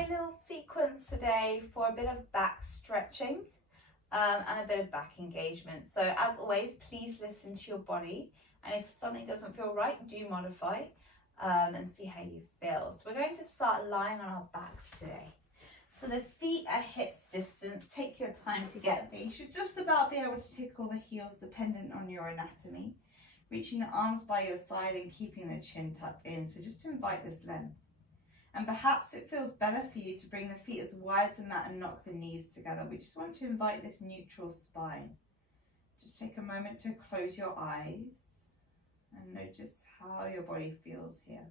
a little sequence today for a bit of back stretching and a bit of back engagement. So as always, please listen to your body, and if something doesn't feel right, do modify and see how you feel. So we're going to start lying on our backs today. So the feet at hips distance, take your time to get there. You should just about be able to tickle the heels dependent on your anatomy. Reaching the arms by your side and keeping the chin tucked in. So just to invite this length. And perhaps it feels better for you to bring the feet as wide as the mat and knock the knees together. We just want to invite this neutral spine. Just take a moment to close your eyes and notice how your body feels here.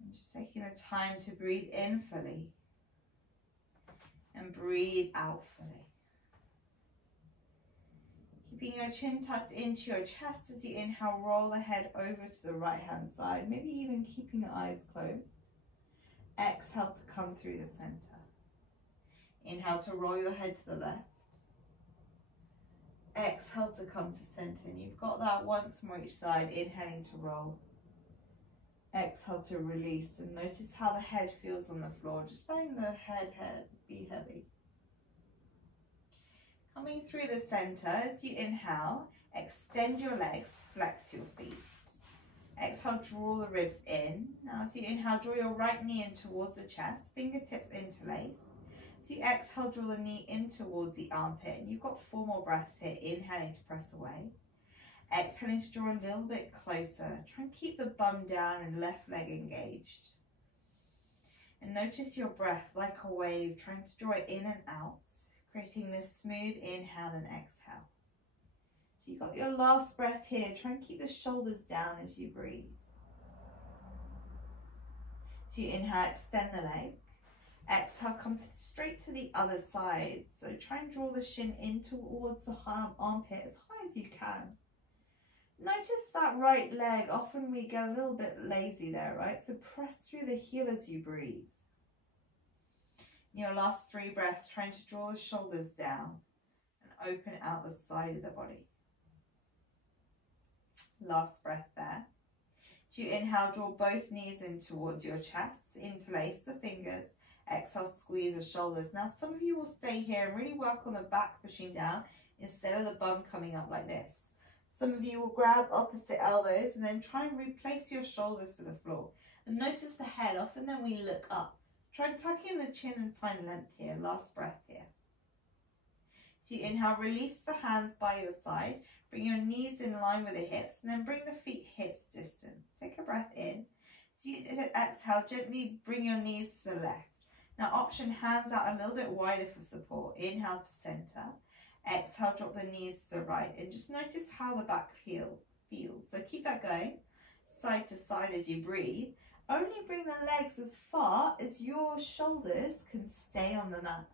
And just taking the time to breathe in fully and breathe out fully. Keeping your chin tucked into your chest as you inhale, roll the head over to the right hand side, maybe even keeping the eyes closed. Exhale to come through the center. Inhale to roll your head to the left. Exhale to come to center, and you've got that once more each side, inhaling to roll. Exhale to release, and notice how the head feels on the floor, just letting the head be heavy. Coming through the center, as you inhale, extend your legs, flex your feet. Exhale, draw the ribs in. Now as you inhale, draw your right knee in towards the chest, fingertips interlace. As you exhale, draw the knee in towards the armpit. And you've got 4 more breaths here, inhaling to press away. Exhaling to draw a little bit closer. Try and keep the bum down and left leg engaged. And notice your breath like a wave, trying to draw it in and out, creating this smooth inhale and exhale. So you've got your last breath here. Try and keep the shoulders down as you breathe. So you inhale, extend the leg. Exhale, come straight to the other side. So try and draw the shin in towards the armpit as high as you can. Notice that right leg. Often we get a little bit lazy there, right? So press through the heel as you breathe. In your last 3 breaths, trying to draw the shoulders down and open out the side of the body. Last breath there. As you inhale, draw both knees in towards your chest, interlace the fingers. Exhale, squeeze the shoulders. Now some of you will stay here and really work on the back pushing down instead of the bum coming up like this. Some of you will grab opposite elbows and then try and replace your shoulders to the floor. And notice the head, often then we look up. Try and tuck in the chin and find length here. Last breath here. So you inhale, release the hands by your side. Bring your knees in line with the hips and then bring the feet hips distance. Take a breath in. So you exhale, gently bring your knees to the left. Now option, hands out a little bit wider for support. Inhale to center. Exhale, drop the knees to the right. And just notice how the back feels. So keep that going, side to side as you breathe. Only bring the legs as far as your shoulders can stay on the mat.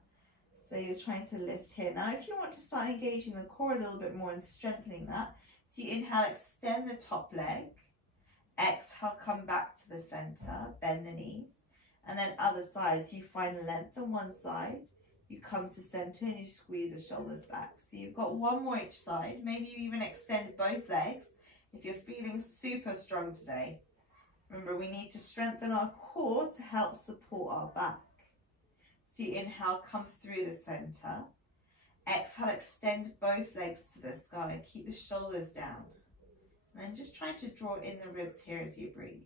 So you're trying to lift here. Now if you want to start engaging the core a little bit more and strengthening that, so you inhale, extend the top leg. Exhale, come back to the center, bend the knees. And then other sides, you find length on one side, you come to center and you squeeze the shoulders back. So you've got 1 more each side. Maybe you even extend both legs if you're feeling super strong today. Remember, we need to strengthen our core to help support our back. So you inhale, come through the center. Exhale, extend both legs to the sky. Keep the shoulders down. And then just try to draw in the ribs here as you breathe.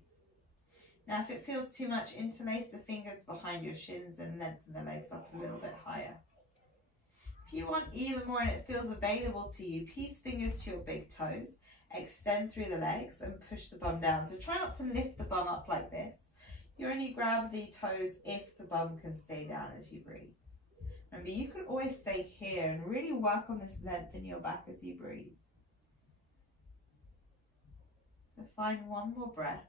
Now, if it feels too much, interlace the fingers behind your shins and lengthen the legs up a little bit higher. If you want even more and it feels available to you, peace fingers to your big toes. Extend through the legs and push the bum down. So try not to lift the bum up like this. You only grab the toes if the bum can stay down as you breathe. Remember, you can always stay here and really work on this length in your back as you breathe. So find 1 more breath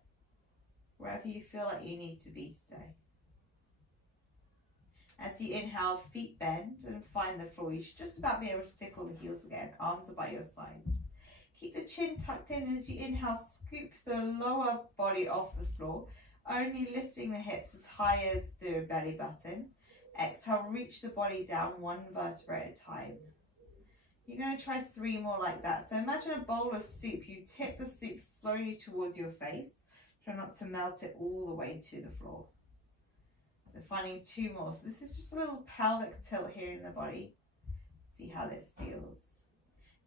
wherever you feel like you need to be today. As you inhale, feet bend and find the floor. You should just about be able to tickle the heels again. Arms are by your sides. Keep the chin tucked in. As you inhale, scoop the lower body off the floor, only lifting the hips as high as the belly button. Exhale, reach the body down 1 vertebra at a time. You're going to try 3 more like that. So imagine a bowl of soup. You tip the soup slowly towards your face. Try not to melt it all the way to the floor. So finding 2 more. So this is just a little pelvic tilt here in the body. See how this feels.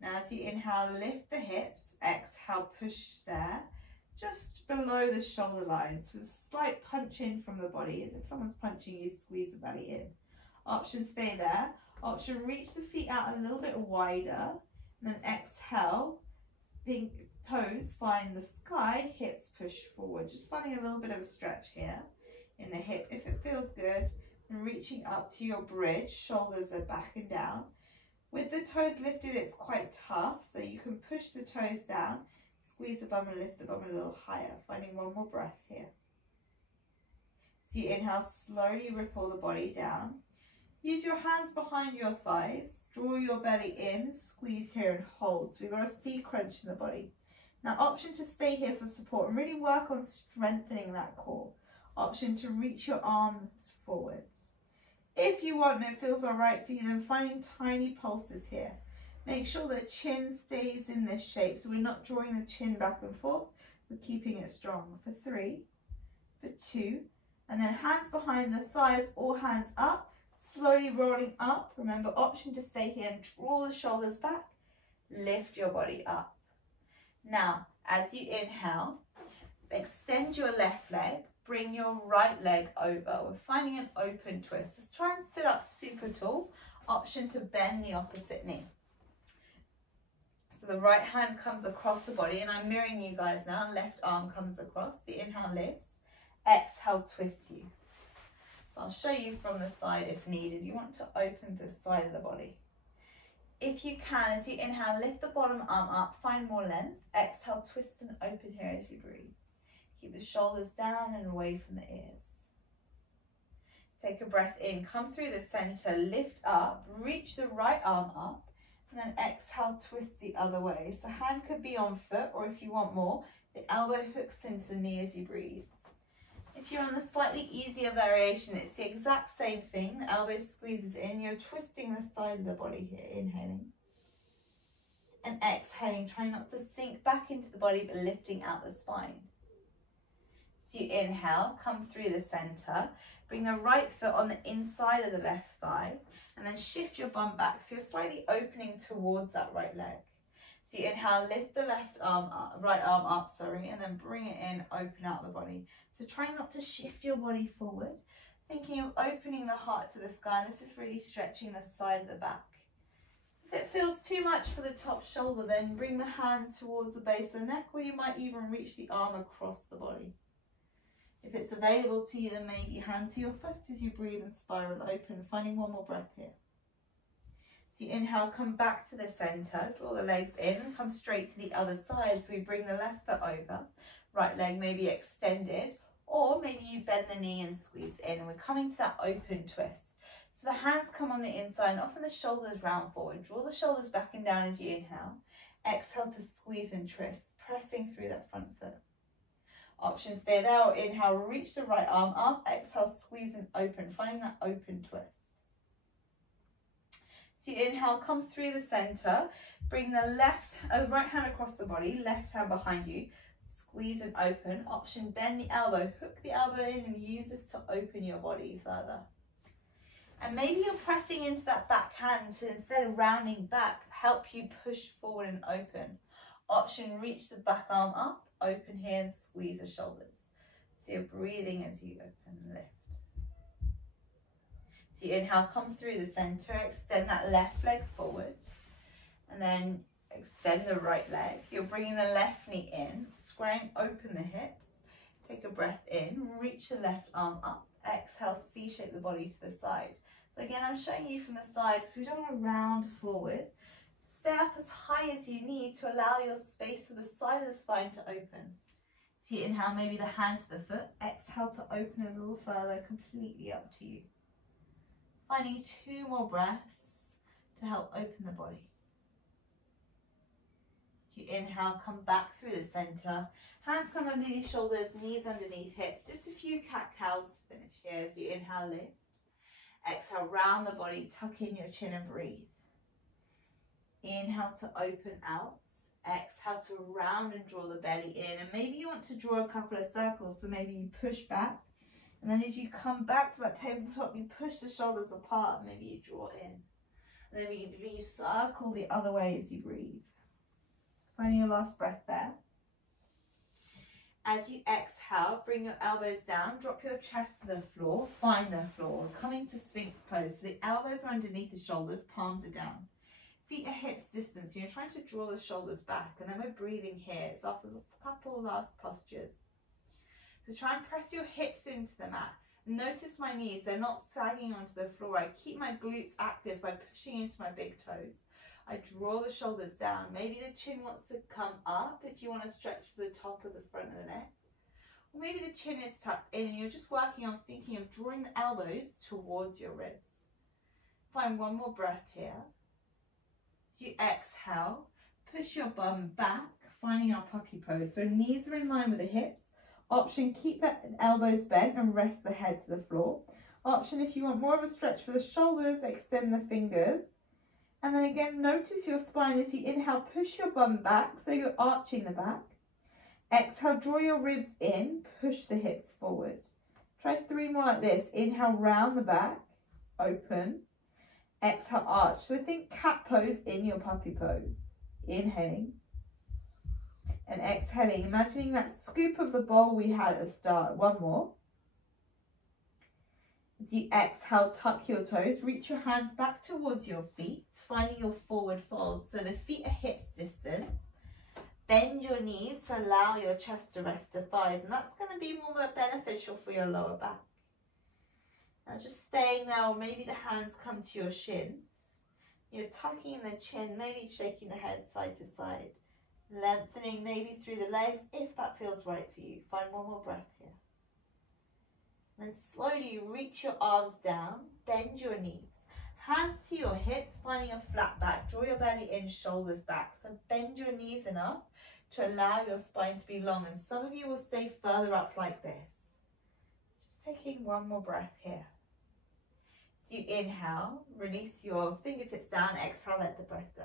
Now as you inhale, lift the hips. Exhale, push there. Just below the shoulder lines with a slight punch in from the body. As if someone's punching you, squeeze the belly in. Option, stay there. Option, reach the feet out a little bit wider. And then exhale, toes find the sky, hips push forward. Just finding a little bit of a stretch here in the hip if it feels good. And reaching up to your bridge, shoulders are back and down. With the toes lifted, it's quite tough, so you can push the toes down, squeeze the bum and lift the bum a little higher. Finding 1 more breath here. So you inhale, slowly ripple the body down. Use your hands behind your thighs, draw your belly in, squeeze here and hold. So we've got a C crunch in the body. Now option to stay here for support and really work on strengthening that core. Option to reach your arms forwards. If you want and it feels all right for you, then finding tiny pulses here. Make sure the chin stays in this shape, so we're not drawing the chin back and forth, we're keeping it strong. For 3, for 2, and then hands behind the thighs or hands up, slowly rolling up. Remember, option to stay here and draw the shoulders back, lift your body up. Now, as you inhale, extend your left leg, bring your right leg over. We're finding an open twist. Let's try and sit up super tall. Option to bend the opposite knee. So the right hand comes across the body, and I'm mirroring you guys now. Left arm comes across. The inhale lifts. Exhale, twist you. So I'll show you from the side if needed. You want to open the side of the body. If you can, as you inhale, lift the bottom arm up, find more length. Exhale, twist and open here as you breathe. Keep the shoulders down and away from the ears. Take a breath in, come through the center, lift up, reach the right arm up, and then exhale, twist the other way. So hand could be on foot, or if you want more, the elbow hooks into the knee as you breathe. If you're on the slightly easier variation, it's the exact same thing. The elbow squeezes in, you're twisting the side of the body here, inhaling. And exhaling, try not to sink back into the body, but lifting out the spine. So you inhale, come through the center, bring the right foot on the inside of the left thigh, and then shift your bum back. So you're slightly opening towards that right leg. So you inhale, lift the right arm up, and then bring it in, open out the body. So try not to shift your body forward, thinking of opening the heart to the sky. And this is really stretching the side of the back. If it feels too much for the top shoulder, then bring the hand towards the base of the neck, or you might even reach the arm across the body. If it's available to you, then maybe hand to your foot as you breathe and spiral open, finding 1 more breath here. So you inhale, come back to the center, draw the legs in and come straight to the other side. So we bring the left foot over, right leg maybe extended, or maybe you bend the knee and squeeze in, and we're coming to that open twist. So the hands come on the inside and often the shoulders round forward. Draw the shoulders back and down as you inhale. Exhale to squeeze and twist, pressing through that front foot. Option, stay there, or inhale, reach the right arm up, exhale, squeeze and open, finding that open twist. So you inhale, come through the center, bring the right hand across the body, left hand behind you, squeeze and open. Option, bend the elbow, hook the elbow in and use this to open your body further. And maybe you're pressing into that back hand to, instead of rounding back, help you push forward and open. Option, reach the back arm up, open here and squeeze the shoulders. So you're breathing as you open and lift. So you inhale, come through the center, extend that left leg forward, and then extend the right leg. You're bringing the left knee in, squaring open the hips. Take a breath in, reach the left arm up, exhale, C-shape the body to the side. So again, I'm showing you from the side because we don't want to round forward. Stay up as high as you need to allow your space for the side of the spine to open. So you inhale, maybe the hand to the foot. Exhale to open a little further, completely up to you. Finding 2 more breaths to help open the body. So you inhale, come back through the center. Hands come underneath shoulders, knees underneath hips. Just a few cat-cows to finish here. As you inhale, lift. Exhale, round the body, tuck in your chin and breathe. Inhale to open out. Exhale to round and draw the belly in. And maybe you want to draw a couple of circles, so maybe you push back. And then as you come back to that tabletop, you push the shoulders apart, and maybe you draw in. And then you circle the other way as you breathe. Finding your last breath there. As you exhale, bring your elbows down, drop your chest to the floor, find the floor. Coming to Sphinx pose. So the elbows are underneath the shoulders, palms are down. Feet are hips distance. You're trying to draw the shoulders back, and then we're breathing here. It's after a couple last postures. So try and press your hips into the mat. Notice my knees, they're not sagging onto the floor. I keep my glutes active by pushing into my big toes. I draw the shoulders down. Maybe the chin wants to come up if you want to stretch for the top of the front of the neck. Or maybe the chin is tucked in and you're just working on thinking of drawing the elbows towards your ribs. Find one more breath here. So you exhale, push your bum back, finding our puppy pose. So knees are in line with the hips. Option, keep the elbows bent and rest the head to the floor. Option, if you want more of a stretch for the shoulders, extend the fingers. And then again, notice your spine as you inhale, push your bum back, so you're arching the back. Exhale, draw your ribs in, push the hips forward. Try 3 more like this. Inhale, round the back, open. Exhale, arch. So think cat pose in your puppy pose. Inhaling. And exhaling, imagining that scoop of the bowl we had at the start. One more. As you exhale, tuck your toes, reach your hands back towards your feet, finding your forward fold. So the feet are hips distance. Bend your knees to allow your chest to rest your thighs, and that's going to be more beneficial for your lower back. Now just staying there, or maybe the hands come to your shins. You're tucking in the chin, maybe shaking the head side to side. Lengthening maybe through the legs if that feels right for you. Find one more breath here. Then slowly reach your arms down, bend your knees. Hands to your hips, finding a flat back. Draw your belly in, shoulders back. So bend your knees enough to allow your spine to be long. And some of you will stay further up like this. Just taking one more breath here. So you inhale, release your fingertips down, exhale, let the breath go.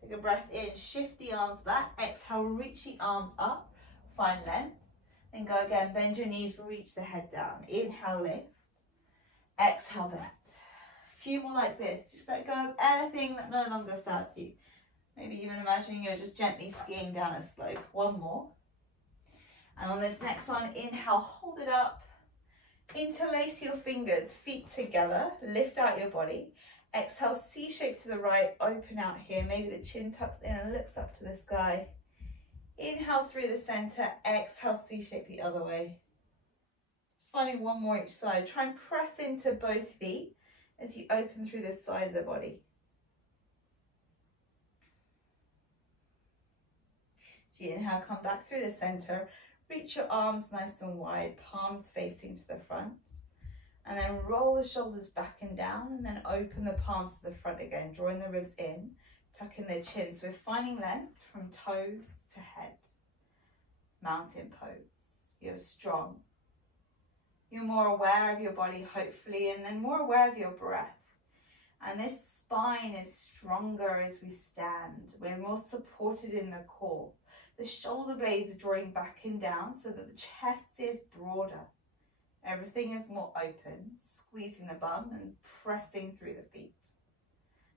Take a breath in, shift the arms back, exhale, reach the arms up, find length. Then go again, bend your knees, reach the head down. Inhale, lift. Exhale, bend. A few more like this. Just let go of anything that no longer serves you. Maybe even imagining you're just gently skiing down a slope. One more. And on this next one, inhale, hold it up. Interlace your fingers, feet together, lift out your body. Exhale, C shape to the right, open out here. Maybe the chin tucks in and looks up to the sky. Inhale through the center, exhale, C shape the other way. Just finding one more each side. Try and press into both feet as you open through this side of the body. So you inhale, come back through the center. Reach your arms nice and wide, palms facing to the front. And then roll the shoulders back and down, and then open the palms to the front again, drawing the ribs in, tucking the chin. So we're finding length from toes to head. Mountain pose. You're strong. You're more aware of your body, hopefully, and then more aware of your breath. And this spine is stronger as we stand. We're more supported in the core. The shoulder blades are drawing back and down so that the chest is broader. Everything is more open, squeezing the bum and pressing through the feet.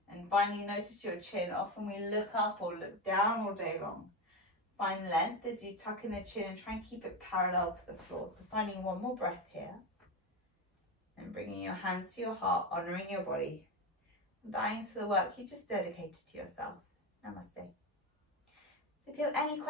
And finally, notice your chin. Often we look up or look down all day long. Find length as you tuck in the chin and try and keep it parallel to the floor. So finding one more breath here. And bringing your hands to your heart, honouring your body. And bowing to the work you just dedicated to yourself. Namaste. So if you have any questions,